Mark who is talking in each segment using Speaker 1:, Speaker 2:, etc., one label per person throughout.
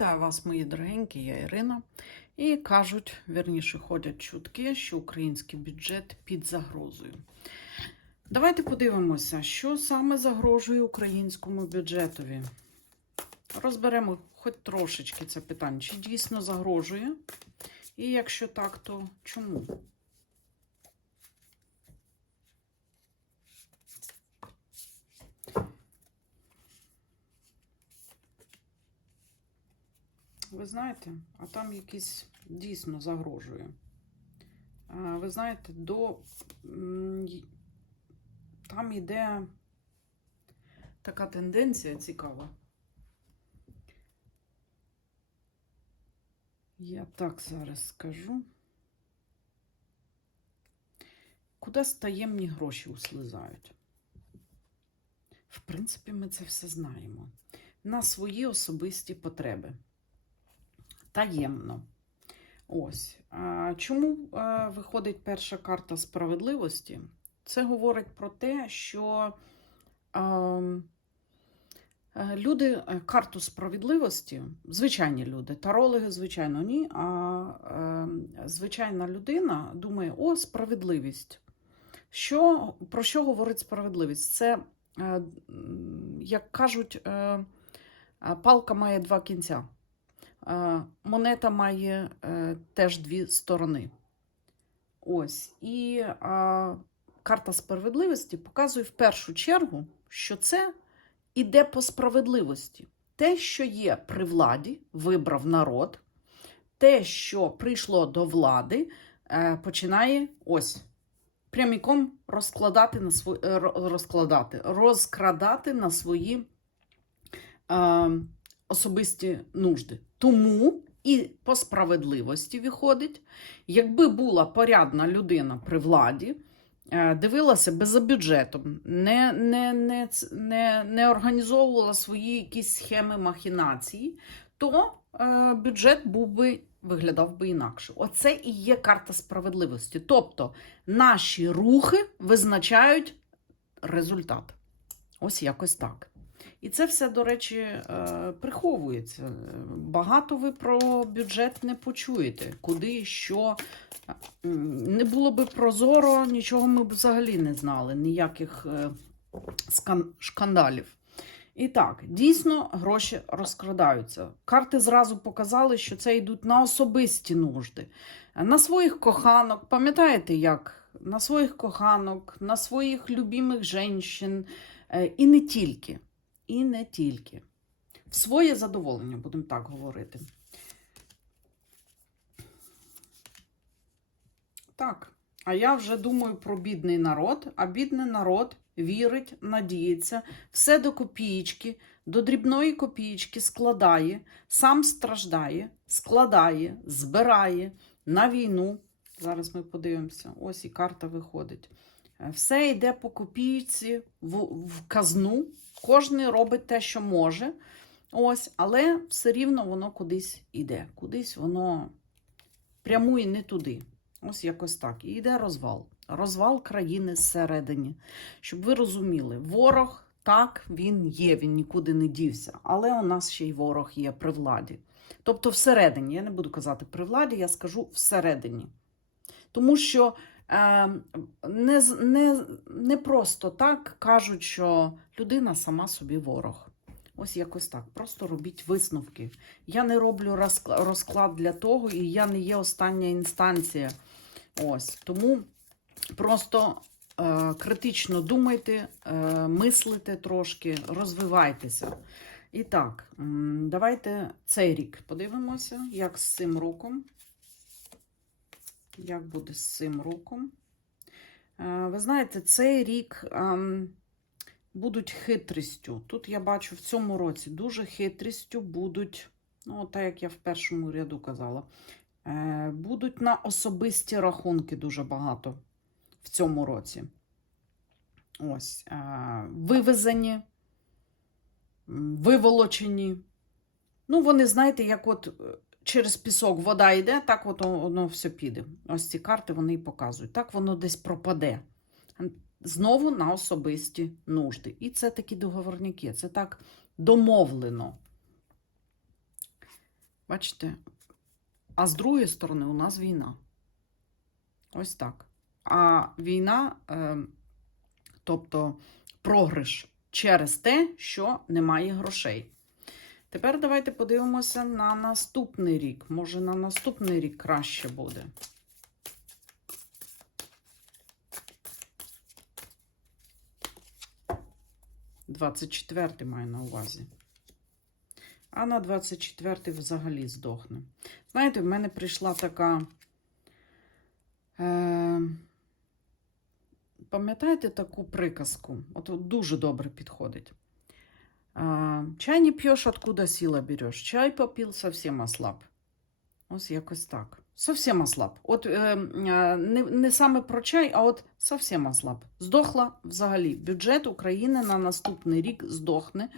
Speaker 1: Вітаю вас, мої дорогенькі, я Ірина. І кажуть, вірніше ходять чутки, що український бюджет під загрозою. Давайте подивимося, що саме загрожує українському бюджетові. Розберемо хоч трошечки це питання, чи дійсно загрожує. І якщо так, то чому? Ви знаєте, а там якийсь дійсно загрожує. Ви знаєте, до там йде така тенденція цікава. Я так зараз скажу. Кудись таємні гроші услизають. В принципі, ми це все знаємо. На свої особисті потреби таємно. Ось. Чому е, виходить перша карта справедливості? Це говорить про те, що е, е, люди е, карту справедливості, звичайні люди, тарологи, звичайно, ні. А е, звичайна людина думає, о, справедливість. Що, Про що говорить справедливість? Це, як кажуть, палка має два кінця. Е, Монета має е, теж дві сторони. Ось. І е, карта справедливості показує в першу чергу, що це іде по справедливості. Те, що є при владі, вибрав народ, те, що прийшло до влади, е, починає ось пряміком розкладати на свої, розкладати, розкрадати на свої е, особисті нужди. Тому і по справедливості виходить, якби була порядна людина при владі, е, дивилася би за бюджетом, не, не, не, не, не організовувала свої якісь схеми махінації, то е, бюджет був би. Виглядав би інакше. Оце і є карта справедливості. Тобто наші рухи визначають результат. Ось якось так. І це все, до речі, е, приховується. Багато ви про бюджет не почуєте. Куди, що. Не було би прозоро, нічого ми б взагалі не знали, ніяких е, шкандалів. І так, дійсно гроші розкрадаються. Карти зразу показали, що це йдуть на особисті нужди, на своїх коханок. Пам'ятаєте, як? На своїх коханок, на своїх любимих жінчин, е, і не тільки. І не тільки. В своє задоволення, будемо так говорити. Так, а я вже думаю про бідний народ, а бідний народ вірить, надіється, все до копієчки, до дрібної копієчки складає, сам страждає, складає, збирає на війну. Зараз ми подивимося. Ось і карта виходить. Е, Все йде по копійці в, в казну. Кожен робить те, що може. Ось, але все рівно воно кудись іде. Кудись воно прямує не туди. Ось якось так. І йде розвал. Розвал країни зсередині. Щоб ви розуміли, ворог так, він є, він нікуди не дівся. Але у нас ще й ворог є при владі. Тобто всередині, я не буду казати при владі, я скажу всередині. Тому що не, не, не просто так кажуть, що людина сама собі ворог. Ось якось так. Просто робіть висновки. Я не роблю розклад для того, і я не є остання інстанція. Ось тому просто е, критично думайте, е, мислите трошки, розвивайтеся. І так, давайте цей рік подивимося, як з цим роком. Як буде з цим роком? Е, Ви знаєте, цей рік ем, будуть хитрістю. Тут я бачу в цьому році дуже хитрістю будуть, ну, так як я в першому ряду казала, е, будуть на особисті рахунки дуже багато в цьому році. Ось, е, вивезені, виволочені. Ну, вони, знаєте, як от через пісок вода йде, так от воно все піде. Ось ці карти вони і показують. Так воно десь пропаде. Знову на особисті нужди. І це такі договорники, це так домовлено. Бачите? А з другої сторони, у нас війна. Ось так. А війна, е, тобто програш через те, що немає грошей. Тепер давайте подивимося на наступний рік. Може, на наступний рік краще буде. Двадцять четвертий маю на увазі. А на 24-й взагалі здохне. Знаєте, в мене прийшла така. Е, пам'ятаєте таку приказку? От, от дуже добре підходить. Чай не п'єш, откуда сила береш. Чай попив, совсем ослаб. Ось якось так. Совсем ослаб. От е, не, не саме про чай, а от совсем ослаб. Здохла взагалі. Бюджет України на наступний рік здохне.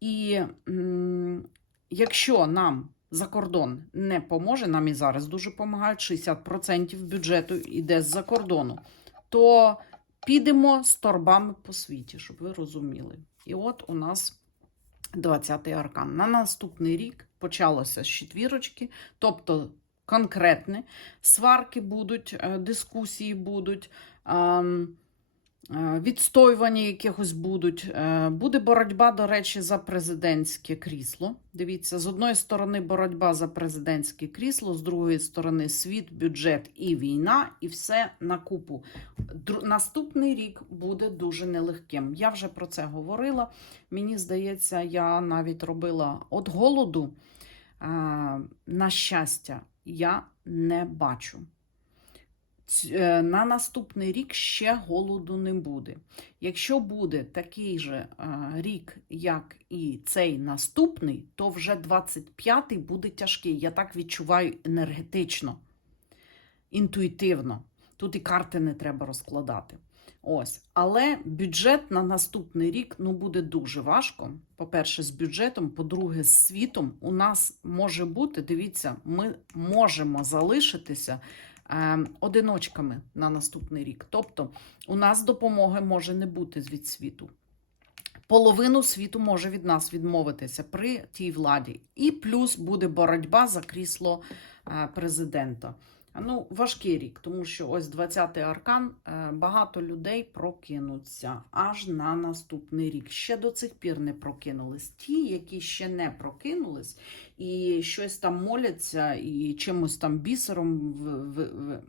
Speaker 1: І м, якщо нам за кордон не поможе, нам і зараз дуже допомагають, 60% бюджету йде з-за кордону, то підемо з торбами по світі, щоб ви розуміли. І от у нас 20-й аркан. На наступний рік почалося з четвірочки, тобто конкретні сварки будуть, е, дискусії будуть. Е, Відстоювання якихось будуть. Е, Буде боротьба, до речі, за президентське крісло. Дивіться, з одної сторони боротьба за президентське крісло, з другої сторони світ, бюджет і війна, і все на купу. Наступний рік буде дуже нелегким. Я вже про це говорила. Мені здається, я навіть робила от голоду. е, На щастя, я не бачу. Е, На наступний рік ще голоду не буде. Якщо буде такий же е, рік, як і цей наступний, то вже 25-й буде тяжкий. Я так відчуваю енергетично, інтуїтивно. Тут і карти не треба розкладати. Ось, але бюджет на наступний рік ну буде дуже важко. По-перше, з бюджетом, по-друге, з світом. У нас може бути, дивіться, ми можемо залишитися одиночками на наступний рік. Тобто, у нас допомоги може не бути від світу. Половину світу може від нас відмовитися при тій владі. І плюс буде боротьба за крісло е, президента. Ну, важкий рік, тому що ось 20-й аркан, е, багато людей прокинуться аж на наступний рік. Ще до цих пір не прокинулись. Ті, які ще не прокинулись, і щось там моляться, і чимось там бісером в, в, в,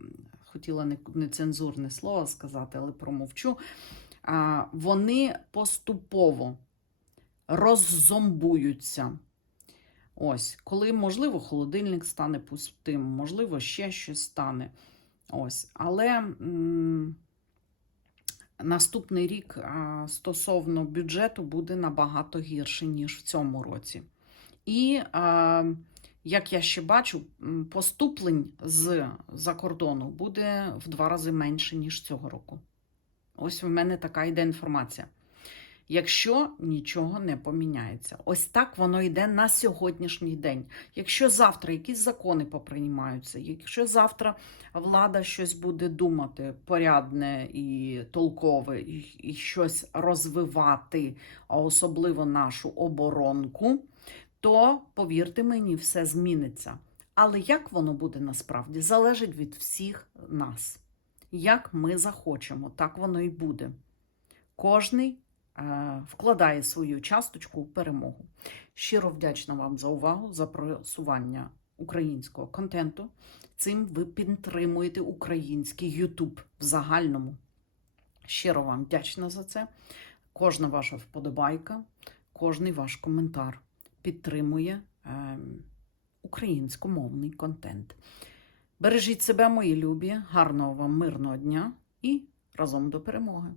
Speaker 1: хотіла не- нецензурне слово сказати, але промовчу. А, вони поступово роззомбуються. Ось, коли, можливо, холодильник стане пустим, можливо, ще щось стане. Ось. Але м, наступний рік а, стосовно бюджету буде набагато гірше, ніж в цьому році. І, а, як я ще бачу, поступлень з-за кордону буде в два рази менше, ніж цього року. Ось в мене така йде інформація. Якщо нічого не поміняється, ось так воно йде на сьогоднішній день. Якщо завтра якісь закони поприймаються, якщо завтра влада щось буде думати порядне і толкове, і, щось розвивати, а особливо нашу оборонку, то повірте мені, все зміниться. Але як воно буде насправді, залежить від всіх нас. Як ми захочемо, так воно і буде. Кожний вкладає свою часточку у перемогу. Щиро вдячна вам за увагу, за просування українського контенту. Цим ви підтримуєте український YouTube в загальному. Щиро вам вдячна за це. Кожна ваша вподобайка, кожний ваш коментар підтримує е, українськомовний контент. Бережіть себе, мої любі, гарного вам мирного дня і разом до перемоги!